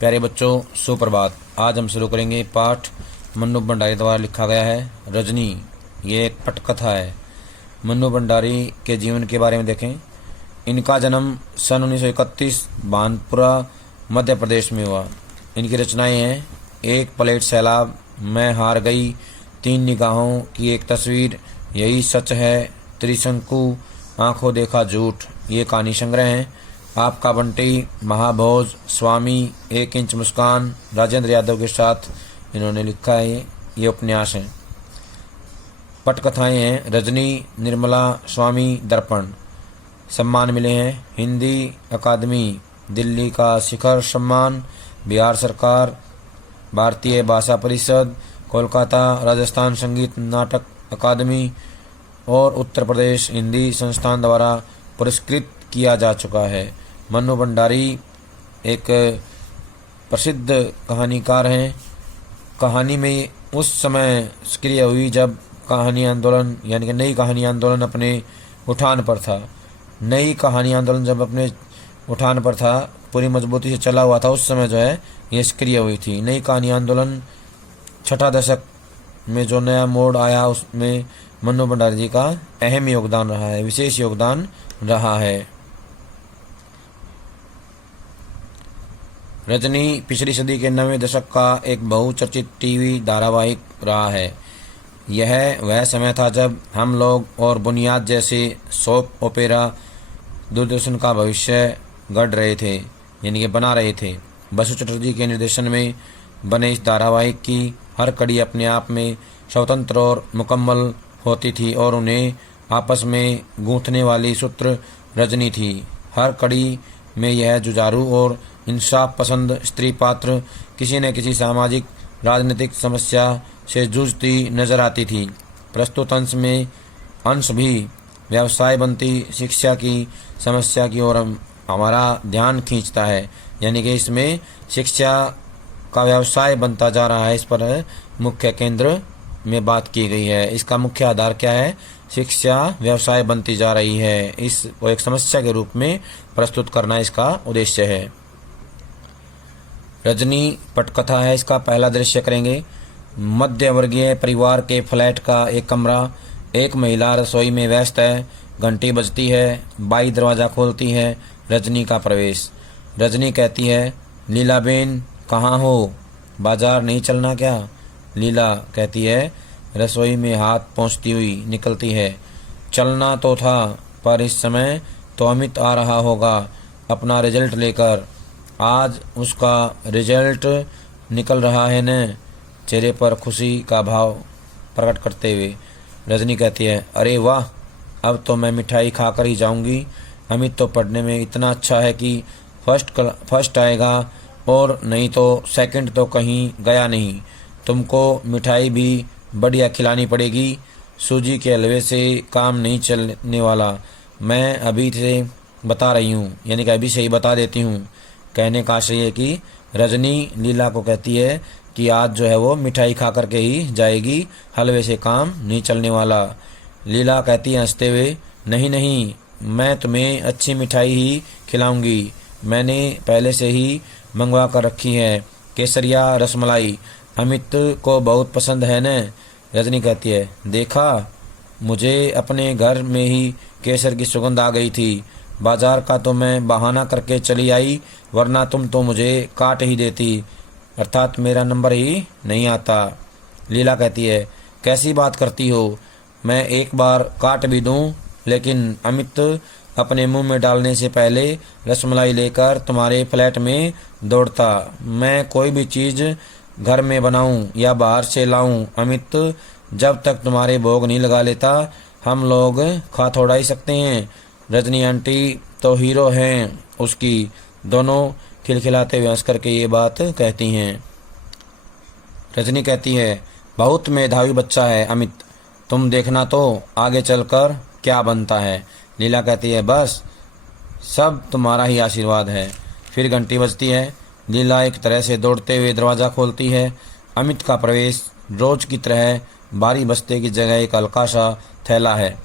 प्यारे बच्चों, सुप्रभात। आज हम शुरू करेंगे पाठ मन्नू भंडारी द्वारा लिखा गया है रजनी। ये एक पटकथा है। मन्नू भंडारी के जीवन के बारे में देखें। इनका जन्म सन 1931 बानपुरा मध्य प्रदेश में हुआ। इनकी रचनाएं हैं एक प्लेट सैलाब, मैं हार गई, तीन निगाहों की एक तस्वीर, यही सच है, त्रिशंकु, आंखों देखा झूठ। ये कहानी संग्रह हैं। आपका बंटी, महाभोज, स्वामी, एक इंच मुस्कान, राजेंद्र यादव के साथ इन्होंने लिखा है। ये उपन्यास हैं। पटकथाएं हैं रजनी, निर्मला, स्वामी, दर्पण। सम्मान मिले हैं हिंदी अकादमी दिल्ली का शिखर सम्मान, बिहार सरकार, भारतीय भाषा परिषद, कोलकाता राजस्थान संगीत नाटक अकादमी और उत्तर प्रदेश हिंदी संस्थान द्वारा पुरस्कृत किया जा चुका है। मन्नू भंडारी एक प्रसिद्ध कहानीकार हैं। कहानी में उस समय सक्रिय हुई जब कहानी आंदोलन यानी कि नई कहानी आंदोलन अपने उठान पर था। नई कहानी आंदोलन जब अपने उठान पर था, पूरी मजबूती से चला हुआ था, उस समय जो है ये सक्रिय हुई थी। नई कहानी आंदोलन छठा दशक में जो नया मोड़ आया, उसमें मन्नू भंडारी जी का अहम योगदान रहा है, विशेष योगदान रहा है। रजनी पिछली सदी के 90वें दशक का एक बहुचर्चित टीवी धारावाहिक रहा है। यह वह समय था जब हम लोग और बुनियाद जैसे सोप ओपेरा दूरदर्शन का भविष्य गढ़ रहे थे, यानी कि बना रहे थे। बसु चटर्जी के निर्देशन में बने इस धारावाहिक की हर कड़ी अपने आप में स्वतंत्र और मुकम्मल होती थी और उन्हें आपस में गूंथने वाली सूत्र रजनी थी। हर कड़ी में यह जुझारू और इंसाफ पसंद स्त्री पात्र किसी न किसी सामाजिक राजनीतिक समस्या से जूझती नजर आती थी। प्रस्तुत अंश भी व्यवसाय बनती शिक्षा की समस्या की ओर हमारा ध्यान खींचता है, यानी कि इसमें शिक्षा का व्यवसाय बनता जा रहा है, इस पर मुख्य केंद्र में बात की गई है। इसका मुख्य आधार क्या है? शिक्षा व्यवसाय बनती जा रही है, इस वो एक समस्या के रूप में प्रस्तुत करना इसका उद्देश्य है। रजनी पटकथा है। इसका पहला दृश्य करेंगे। मध्य वर्गीय परिवार के फ्लैट का एक कमरा, एक महिला रसोई में व्यस्त है, घंटी बजती है, बाई दरवाज़ा खोलती है, रजनी का प्रवेश। रजनी कहती है, लीलाबेन कहाँ हो, बाजार नहीं चलना क्या? लीला कहती है, रसोई में हाथ पहुँचती हुई निकलती है, चलना तो था, पर इस समय तो अमित आ रहा होगा अपना रिजल्ट लेकर, आज उसका रिजल्ट निकल रहा है न। चेहरे पर खुशी का भाव प्रकट करते हुए रजनी कहती है, अरे वाह, अब तो मैं मिठाई खाकर ही जाऊंगी। अमित तो पढ़ने में इतना अच्छा है कि फर्स्ट आएगा, और नहीं तो सेकंड तो कहीं गया नहीं। तुमको मिठाई भी बढ़िया खिलानी पड़ेगी, सूजी के हलवे से काम नहीं चलने वाला। मैं अभी से बता रही हूँ, यानी कि अभी से ही बता देती हूँ। कहने का आशय है कि रजनी लीला को कहती है कि आज जो है वो मिठाई खा करके ही जाएगी, हलवे से काम नहीं चलने वाला। लीला कहती है हंसते हुए, नहीं नहीं, मैं तुम्हें अच्छी मिठाई ही खिलाऊंगी, मैंने पहले से ही मंगवा कर रखी है, केसरिया रसमलाई, अमित को बहुत पसंद है न। रजनी कहती है, देखा, मुझे अपने घर में ही केसर की सुगंध आ गई थी, बाजार का तो मैं बहाना करके चली आई, वरना तुम तो मुझे काट ही देती, अर्थात मेरा नंबर ही नहीं आता। लीला कहती है, कैसी बात करती हो, मैं एक बार काट भी दूं, लेकिन अमित अपने मुंह में डालने से पहले रसमलाई लेकर तुम्हारे फ्लैट में दौड़ता। मैं कोई भी चीज़ घर में बनाऊं या बाहर से लाऊं, अमित जब तक तुम्हारे भोग नहीं लगा लेता, हम लोग खा थोड़ा ही सकते हैं। रजनी आंटी तो हीरो हैं उसकी। दोनों खिलखिलाते हुए हंस करके ये बात कहती हैं। रजनी कहती है, बहुत मेधावी बच्चा है अमित, तुम देखना तो आगे चलकर क्या बनता है। लीला कहती है, बस सब तुम्हारा ही आशीर्वाद है। फिर घंटी बजती है। लीला एक तरह से दौड़ते हुए दरवाज़ा खोलती है। अमित का प्रवेश रोज की तरह बारी बस्ते की जगह एक हल्का सा थैला है।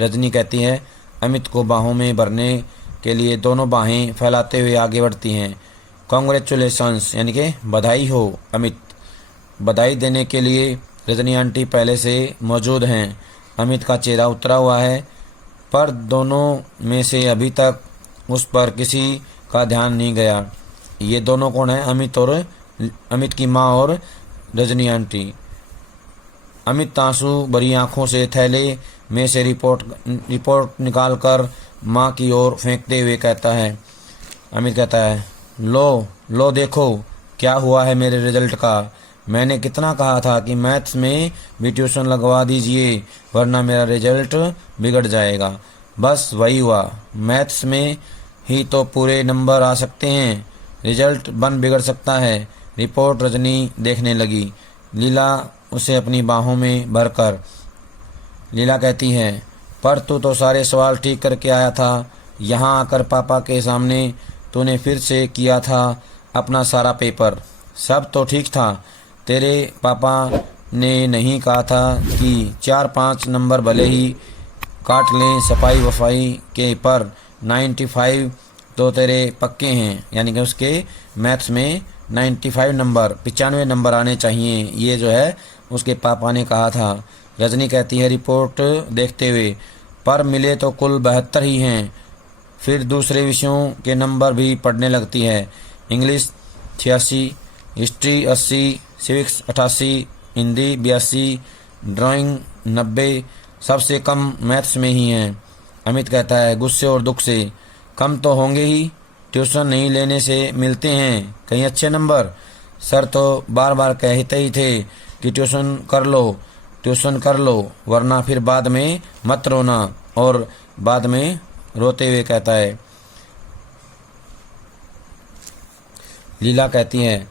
रजनी कहती है, अमित को बाहों में भरने के लिए दोनों बाहें फैलाते हुए आगे बढ़ती हैं। कॉन्ग्रेचुलेशंस यानी कि बधाई हो अमित। बधाई देने के लिए रजनी आंटी पहले से मौजूद हैं। अमित का चेहरा उतरा हुआ है, पर दोनों में से अभी तक उस पर किसी का ध्यान नहीं गया। ये दोनों कौन है? अमित की माँ और रजनी आंटी। अमित आंसू भरी आंखों से थैले में से रिपोर्ट निकालकर माँ की ओर फेंकते हुए कहता है। अमित कहता है, लो देखो क्या हुआ है मेरे रिजल्ट का। मैंने कितना कहा था कि मैथ्स में भी ट्यूशन लगवा दीजिए, वरना मेरा रिजल्ट बिगड़ जाएगा। बस वही हुआ। मैथ्स में ही तो पूरे नंबर आ सकते हैं, रिजल्ट बिगड़ सकता है। रिपोर्ट रजनी देखने लगी, लीला उसे अपनी बाहों में भरकर। लीला कहती है, पर तू तो सारे सवाल ठीक करके आया था। यहाँ आकर पापा के सामने तूने फिर से किया था अपना सारा पेपर। सब तो ठीक था। तेरे पापा ने नहीं कहा था कि 4-5 नंबर भले ही काट लें सफाई वफाई के, पर 95 तो तेरे पक्के हैं। यानी कि उसके मैथ्स में 95 नंबर 95 नंबर आने चाहिए, ये जो है उसके पापा ने कहा था। रजनी कहती है रिपोर्ट देखते हुए, पर मिले तो कुल 72 ही हैं। फिर दूसरे विषयों के नंबर भी पढ़ने लगती है। English 86, history 80, civics 88, Hindi 82, drawing 90, सबसे कम मैथ्स में ही हैं। अमित कहता है गुस्से और दुख से, कम तो होंगे ही, ट्यूशन नहीं लेने से मिलते हैं कहीं अच्छे नंबर। सर तो बार बार कहते ही थे कि ट्यूशन कर लो, वरना फिर बाद में मत रोना। और बाद में रोते हुए कहता है। लीला कहती है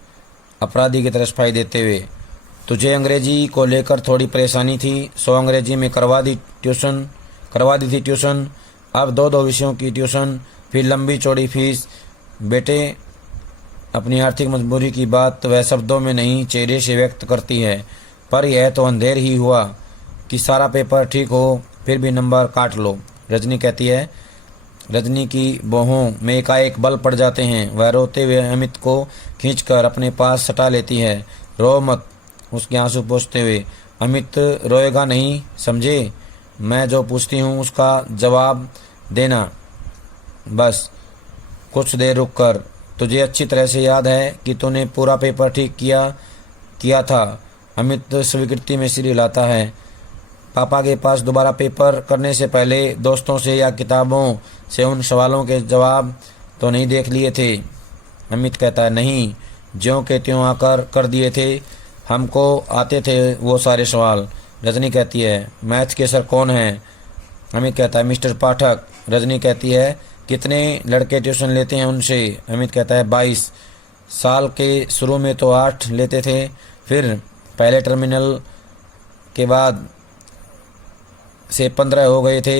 अपराधी की तरह सफाई देते हुए, तुझे अंग्रेजी को लेकर थोड़ी परेशानी थी, सो अंग्रेजी में करवा दी थी ट्यूशन। अब दो विषयों की ट्यूशन, फिर लंबी चौड़ी फीस। बेटे अपनी आर्थिक मजबूरी की बात वह शब्दों में नहीं चेहरे से व्यक्त करती है, पर यह तो अंधेर ही हुआ कि सारा पेपर ठीक हो फिर भी नंबर काट लो। रजनी कहती है। रजनी की बाहों में एकाएक बल पड़ जाते हैं। वह रोते हुए अमित को खींचकर अपने पास सटा लेती है। रो मत, उसके आंसू पोंछते हुए। अमित रोएगा नहीं, समझे? मैं जो पूछती हूँ उसका जवाब देना। बस कुछ देर रुक कर, तुझे अच्छी तरह से याद है कि तूने पूरा पेपर ठीक किया था। अमित स्वीकृति में सिर हिलाता है। पापा के पास दोबारा पेपर करने से पहले दोस्तों से या किताबों से उन सवालों के जवाब तो नहीं देख लिए थे? अमित कहता है नहीं, ज्यों के त्यों आकर कर दिए थे, हमको आते थे वो सारे सवाल। रजनी कहती है मैथ्स के सर कौन हैं? अमित कहता है मिस्टर पाठक। रजनी कहती है कितने लड़के ट्यूशन लेते हैं उनसे? अमित कहता है 22। साल के शुरू में तो 8 लेते थे, फिर पहले टर्मिनल के बाद से 15 हो गए थे।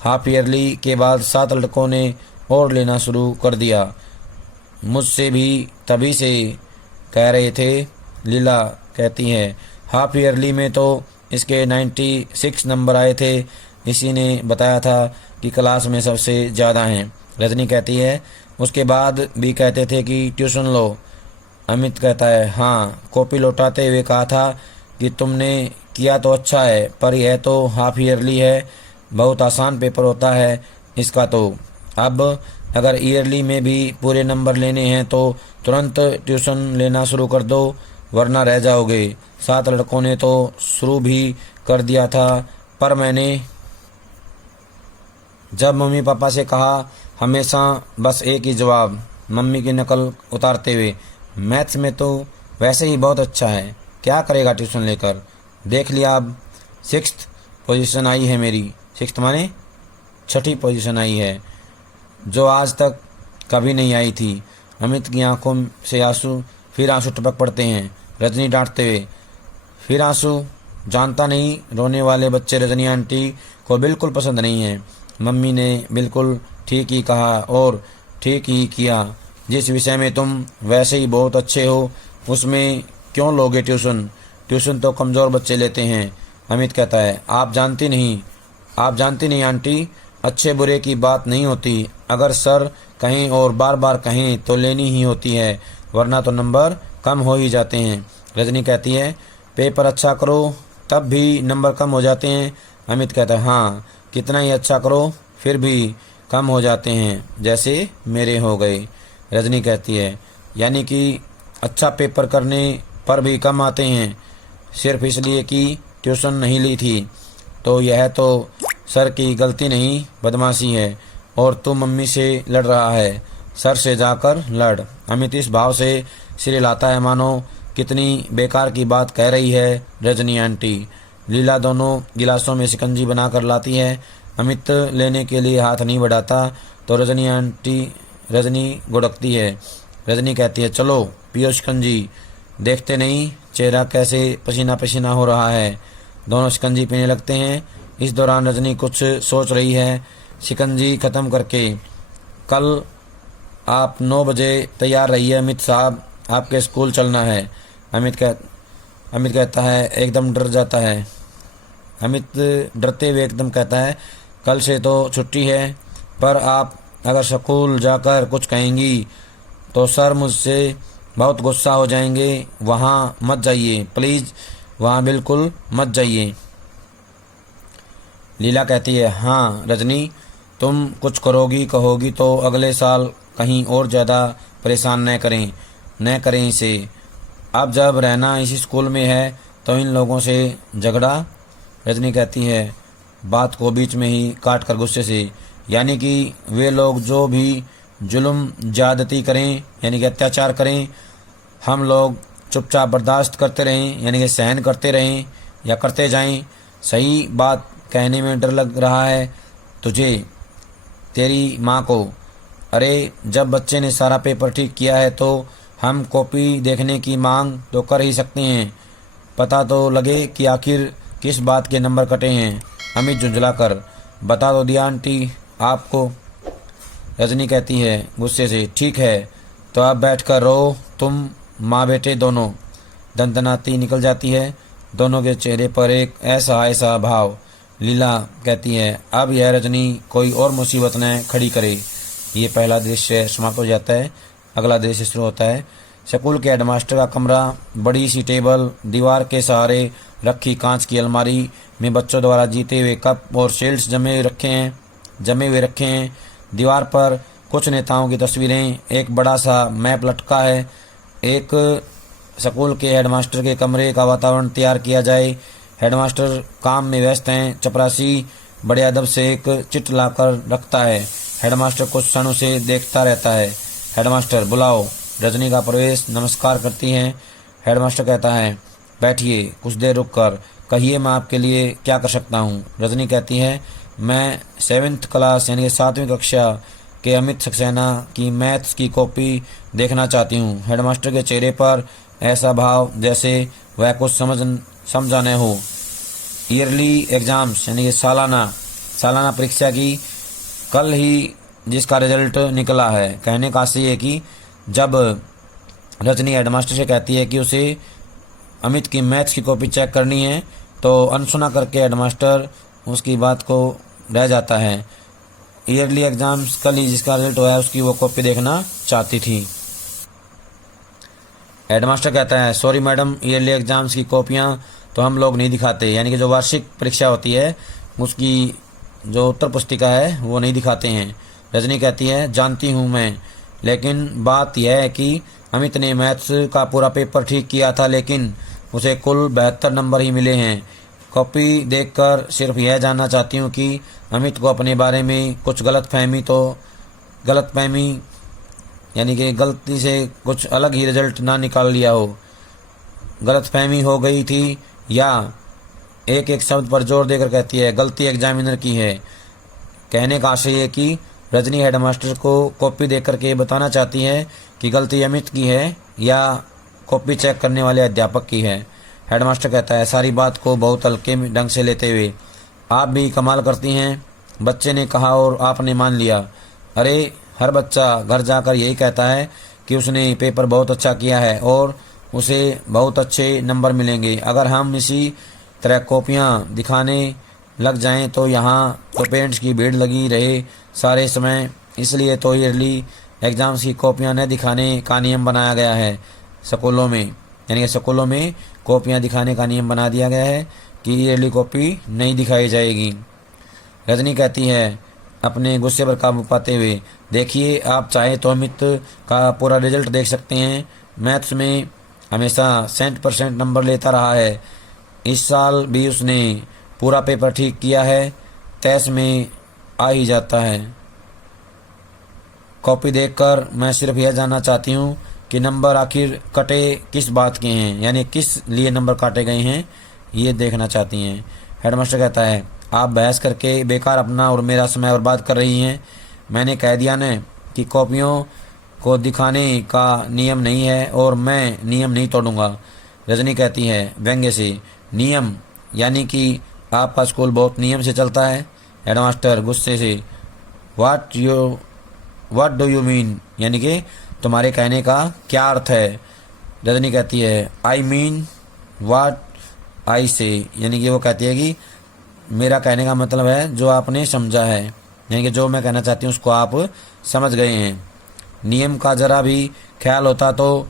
हाफ ईयरली के बाद 7 लड़कों ने और लेना शुरू कर दिया। मुझसे भी तभी से कह रहे थे। लीला कहती है हाफ ईयरली में तो इसके 96 नंबर आए थे, इसी ने बताया था कि क्लास में सबसे ज़्यादा हैं। रजनी कहती है उसके बाद भी कहते थे कि ट्यूशन लो। अमित कहता है हाँ, कॉपी लौटाते हुए कहा था कि तुमने किया तो अच्छा है, पर यह तो हाफ ईयरली है, बहुत आसान पेपर होता है इसका तो। अब अगर ईयरली में भी पूरे नंबर लेने हैं तो तुरंत ट्यूशन लेना शुरू कर दो, वरना रह जाओगे। 7 लड़कों ने तो शुरू भी कर दिया था, पर मैंने जब मम्मी पापा से कहा, हमेशा बस एक ही जवाब। मम्मी की नकल उतारते हुए, मैथ्स में तो वैसे ही बहुत अच्छा है, क्या करेगा ट्यूशन लेकर? देख लिया, अब 6th पोजीशन आई है मेरी। 6th माने 6ठी पोजीशन आई है, जो आज तक कभी नहीं आई थी। अमित की आंखों से फिर आंसू टपक पड़ते हैं। रजनी डांटते हुए, फिर आंसू? जानता नहीं, रोने वाले बच्चे रजनी आंटी को बिल्कुल पसंद नहीं है। मम्मी ने बिल्कुल ठीक ही कहा और ठीक ही किया। जिस विषय में तुम वैसे ही बहुत अच्छे हो, उसमें क्यों लोगे ट्यूशन? ट्यूशन तो कमज़ोर बच्चे लेते हैं। अमित कहता है आप जानती नहीं आंटी, अच्छे बुरे की बात नहीं होती। अगर सर कहें और बार बार कहें तो लेनी ही होती है, वरना तो नंबर कम हो ही जाते हैं। रजनी कहती है पेपर अच्छा करो तब भी नंबर कम हो जाते हैं। अमित कहता है हाँ, कितना ही अच्छा करो फिर भी कम हो जाते हैं, जैसे मेरे हो गए। रजनी कहती है यानी कि अच्छा पेपर करने पर भी कम आते हैं, सिर्फ इसलिए कि ट्यूशन नहीं ली थी। तो यह तो सर की गलती नहीं, बदमाशी है। और तू मम्मी से लड़ रहा है, सर से जाकर लड़। अमित इस भाव से सिर हिलाता है मानो कितनी बेकार की बात कह रही है रजनी आंटी। लीला दोनों गिलासों में शिकंजी बनाकर लाती है। अमित लेने के लिए हाथ नहीं बढ़ाता तो रजनी गुड़कती है। रजनी कहती है चलो पियो शिकंजी, देखते नहीं चेहरा कैसे पसीना पसीना हो रहा है। दोनों शिकंजी पीने लगते हैं। इस दौरान रजनी कुछ सोच रही है। शिकंजी खत्म करके कल आप 9 बजे तैयार रहिए अमित साहब, आपके स्कूल चलना है। अमित कहता है एकदम डर जाता है। अमित डरते हुए एकदम कहता है कल से तो छुट्टी है, पर आप अगर स्कूल जाकर कुछ कहेंगी तो सर मुझसे बहुत गुस्सा हो जाएंगे। वहाँ मत जाइए प्लीज़, वहाँ बिल्कुल मत जाइए। लीला कहती है हाँ रजनी, तुम कुछ कहोगी तो अगले साल कहीं और ज़्यादा परेशान न करें इसे। अब जब रहना इसी स्कूल में है तो इन लोगों से झगड़ा। रजनी कहती है बात को बीच में ही काट कर गुस्से से, यानी कि वे लोग जो भी जुल्म ज्यादती करें यानी कि अत्याचार करें, हम लोग चुपचाप बर्दाश्त करते रहें यानी कि सहन करते रहें या करते जाएं। सही बात कहने में डर लग रहा है तुझे, तेरी माँ को। अरे जब बच्चे ने सारा पेपर ठीक किया है तो हम कॉपी देखने की मांग तो कर ही सकते हैं, पता तो लगे कि आखिर किस बात के नंबर कटे हैं। अमित झुंझला कर बता दो दिया आंटी आपको। रजनी कहती है गुस्से से ठीक है तो अब बैठ कर रो तुम माँ बेटे दोनों। दंतनाती निकल जाती है। दोनों के चेहरे पर एक ऐसा भाव। लीला कहती है अब यह रजनी कोई और मुसीबत न खड़ी करे। ये पहला दृश्य समाप्त हो जाता है। अगला दृश्य शुरू होता है। स्कूल के हेडमास्टर का कमरा, बड़ी सी टेबल, दीवार के सहारे रखी कांच की अलमारी में बच्चों द्वारा जीते हुए कप और शील्ड्स जमे हुए रखे हैं। दीवार पर कुछ नेताओं की तस्वीरें, एक बड़ा सा मैप लटका है। एक स्कूल के हेडमास्टर के कमरे का वातावरण तैयार किया जाए। हेडमास्टर काम में व्यस्त हैं। चपरासी बड़े अदब से एक चिट लाकर रखता है। हेडमास्टर कुछ क्षणों से देखता रहता है। हेडमास्टर बुलाओ। रजनी का प्रवेश, नमस्कार करती हैं। हेडमास्टर कहता है बैठिए, कुछ देर रुक कर कहिए मैं आपके लिए क्या कर सकता हूँ। रजनी कहती है मैं 7th क्लास यानी 7वीं कक्षा के अमित सक्सेना की मैथ्स की कॉपी देखना चाहती हूँ। हेडमास्टर के चेहरे पर ऐसा भाव जैसे वह कुछ समझा न हो। ईयरली एग्जाम्स यानी कि सालाना परीक्षा की कल ही जिसका रिजल्ट निकला है। कहने का आशय है कि जब रजनी हेडमास्टर से कहती है कि उसे अमित की मैथ्स की कॉपी चेक करनी है तो अनसुना करके हेडमास्टर उसकी बात को रह जाता है। ईयरली एग्जाम्स कल ही जिसका रिजल्ट हुआ है उसकी वो कॉपी देखना चाहती थी। हेडमास्टर कहता है सॉरी मैडम, ईयरली एग्जाम्स की कॉपियाँ तो हम लोग नहीं दिखाते, यानी कि जो वार्षिक परीक्षा होती है उसकी जो उत्तर पुस्तिका है वो नहीं दिखाते हैं। रजनी कहती है जानती हूँ मैं, लेकिन बात यह है कि अमित ने मैथ्स का पूरा पेपर ठीक किया था लेकिन उसे कुल 72 नंबर ही मिले हैं। कॉपी देखकर सिर्फ यह जानना चाहती हूँ कि अमित को अपने बारे में कुछ गलतफहमी यानी कि गलती से कुछ अलग ही रिजल्ट ना निकाल लिया हो, गलतफहमी हो गई थी, या एक शब्द पर जोर देकर कहती है गलती एग्जामिनर की है। कहने का आशय है कि रजनी हेडमास्टर को कॉपी देख करके बताना चाहती है कि गलती अमित की है या कॉपी चेक करने वाले अध्यापक की है। हेडमास्टर कहता है सारी बात को बहुत हल्के ढंग से लेते हुए आप भी कमाल करती हैं, बच्चे ने कहा और आपने मान लिया। अरे हर बच्चा घर जाकर यही कहता है कि उसने पेपर बहुत अच्छा किया है और उसे बहुत अच्छे नंबर मिलेंगे। अगर हम इसी तरह कॉपियाँ दिखाने लग जाएं तो यहाँ तो पेरेंट्स की भीड़ लगी रहे सारे समय इसलिए तो ईयरली एग्ज़ाम्स की कॉपियाँ न दिखाने का नियम बनाया गया है स्कूलों में, यानी कि स्कूलों में कॉपियाँ दिखाने का नियम बना दिया गया है कि ईयरली कॉपी नहीं दिखाई जाएगी। रजनी कहती है अपने गुस्से पर काबू पाते हुए, देखिए आप चाहे तो अमित का पूरा रिजल्ट देख सकते हैं। मैथ्स में हमेशा 100% नंबर लेता रहा है, इस साल भी उसने पूरा पेपर ठीक किया है, टेस्ट में आ ही जाता है। कॉपी देखकर मैं सिर्फ यह जानना चाहती हूँ कि नंबर आखिर कटे किस बात के हैं, यानी किस लिए नंबर काटे गए हैं, ये देखना चाहती हैं। हेडमास्टर कहता है आप बहस करके बेकार अपना और मेरा समय बर्बाद कर रही हैं। मैंने कह दिया न कि कॉपियों को दिखाने का नियम नहीं है और मैं नियम नहीं तोड़ूंगा। रजनी कहती है व्यंग्य से, नियम यानी कि आपका स्कूल बहुत नियम से चलता है। हेडमास्टर गुस्से से, व्हाट डू यू मीन, यानी कि तुम्हारे कहने का क्या अर्थ है। रजनी कहती है आई मीन व्हाट आई से, यानी कि वो कहती है कि मेरा कहने का मतलब है जो आपने समझा है, यानी कि जो मैं कहना चाहती हूँ उसको आप समझ गए हैं। नियम का ज़रा भी ख्याल होता तो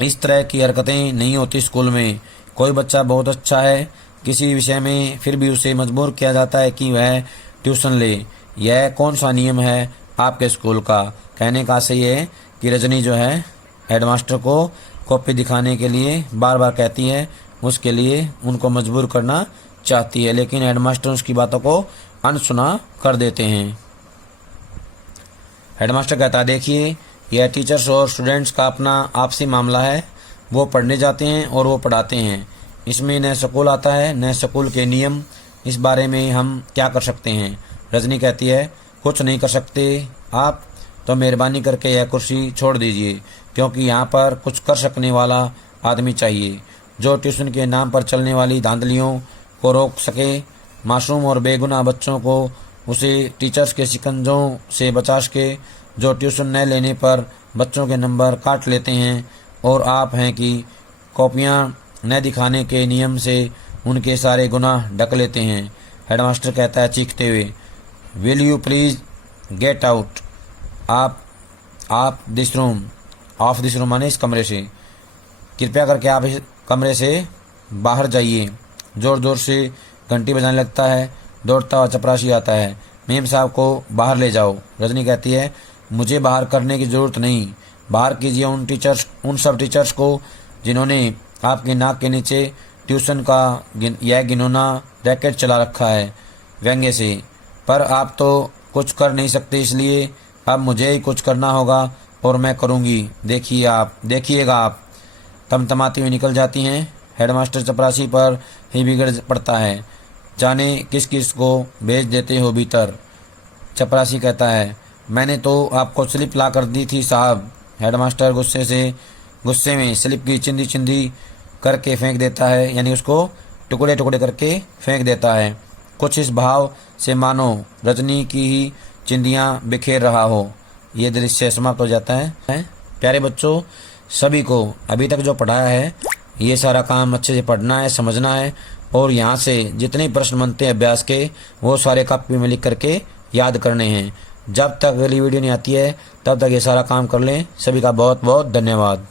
इस तरह की हरकतें नहीं होती स्कूल में। कोई बच्चा बहुत अच्छा है किसी विषय में, फिर भी उसे मजबूर किया जाता है कि वह ट्यूशन ले। यह कौन सा नियम है आपके स्कूल का? कहने का सही है कि रजनी जो है हेडमास्टर को कॉपी दिखाने के लिए बार बार कहती है, उसके लिए उनको मजबूर करना चाहती है, लेकिन हेडमास्टर उसकी बातों को अनसुना कर देते हैं। हेडमास्टर कहता है देखिए यह टीचर्स और स्टूडेंट्स का अपना आपसी मामला है, वो पढ़ने जाते हैं और वो पढ़ाते हैं, इसमें न स्कूल आता है न स्कूल के नियम, इस बारे में हम क्या कर सकते हैं? रजनी कहती है कुछ नहीं कर सकते आप तो मेहरबानी करके यह कुर्सी छोड़ दीजिए, क्योंकि यहाँ पर कुछ कर सकने वाला आदमी चाहिए जो ट्यूशन के नाम पर चलने वाली धांधलियों को रोक सके, मासूम और बेगुनाह बच्चों को उसे टीचर्स के शिकंजों से बचा सके, जो ट्यूशन न लेने पर बच्चों के नंबर काट लेते हैं और आप हैं कि कॉपियाँ न दिखाने के नियम से उनके सारे गुनाह ढक लेते हैं। हेडमास्टर कहता है चीखते हुए, will you please get out, of this room, of this room माने इस कमरे से, कृपया करके आप इस कमरे से बाहर जाइए। ज़ोर ज़ोर से घंटी बजाने लगता है, दौड़ता हुआ चपरासी आता है, मेम साहब को बाहर ले जाओ। रजनी कहती है मुझे बाहर करने की ज़रूरत नहीं, बाहर कीजिए उन सब टीचर्स को जिन्होंने आपकी नाक के नीचे ट्यूशन का यह घिनौना रैकेट चला रखा है। व्यंग्य से, पर आप तो कुछ कर नहीं सकते, इसलिए अब मुझे ही कुछ करना होगा और मैं करूँगी, देखिएगा आप। तमतमाती हुई निकल जाती हैं। हेडमास्टर चपरासी पर ही बिगड़ पड़ता है, जाने किस किस को भेज देते हो भीतर। चपरासी कहता है मैंने तो आपको स्लिप ला कर दी थी साहब। हेडमास्टर गुस्से में स्लिप की चिंदी चिंदी करके फेंक देता है, यानी उसको टुकड़े टुकड़े करके फेंक देता है, कुछ इस भाव से मानो रजनी की ही चिंदियाँ बिखेर रहा हो। ये दृश्य समाप्त हो जाता है। प्यारे बच्चों, सभी को अभी तक जो पढ़ाया है ये सारा काम अच्छे से पढ़ना है, समझना है और यहाँ से जितने प्रश्न बनते हैं अभ्यास के वो सारे कॉपी में लिख करके याद करने हैं। जब तक अगली वीडियो नहीं आती है तब तक ये सारा काम कर लें। सभी का बहुत बहुत धन्यवाद।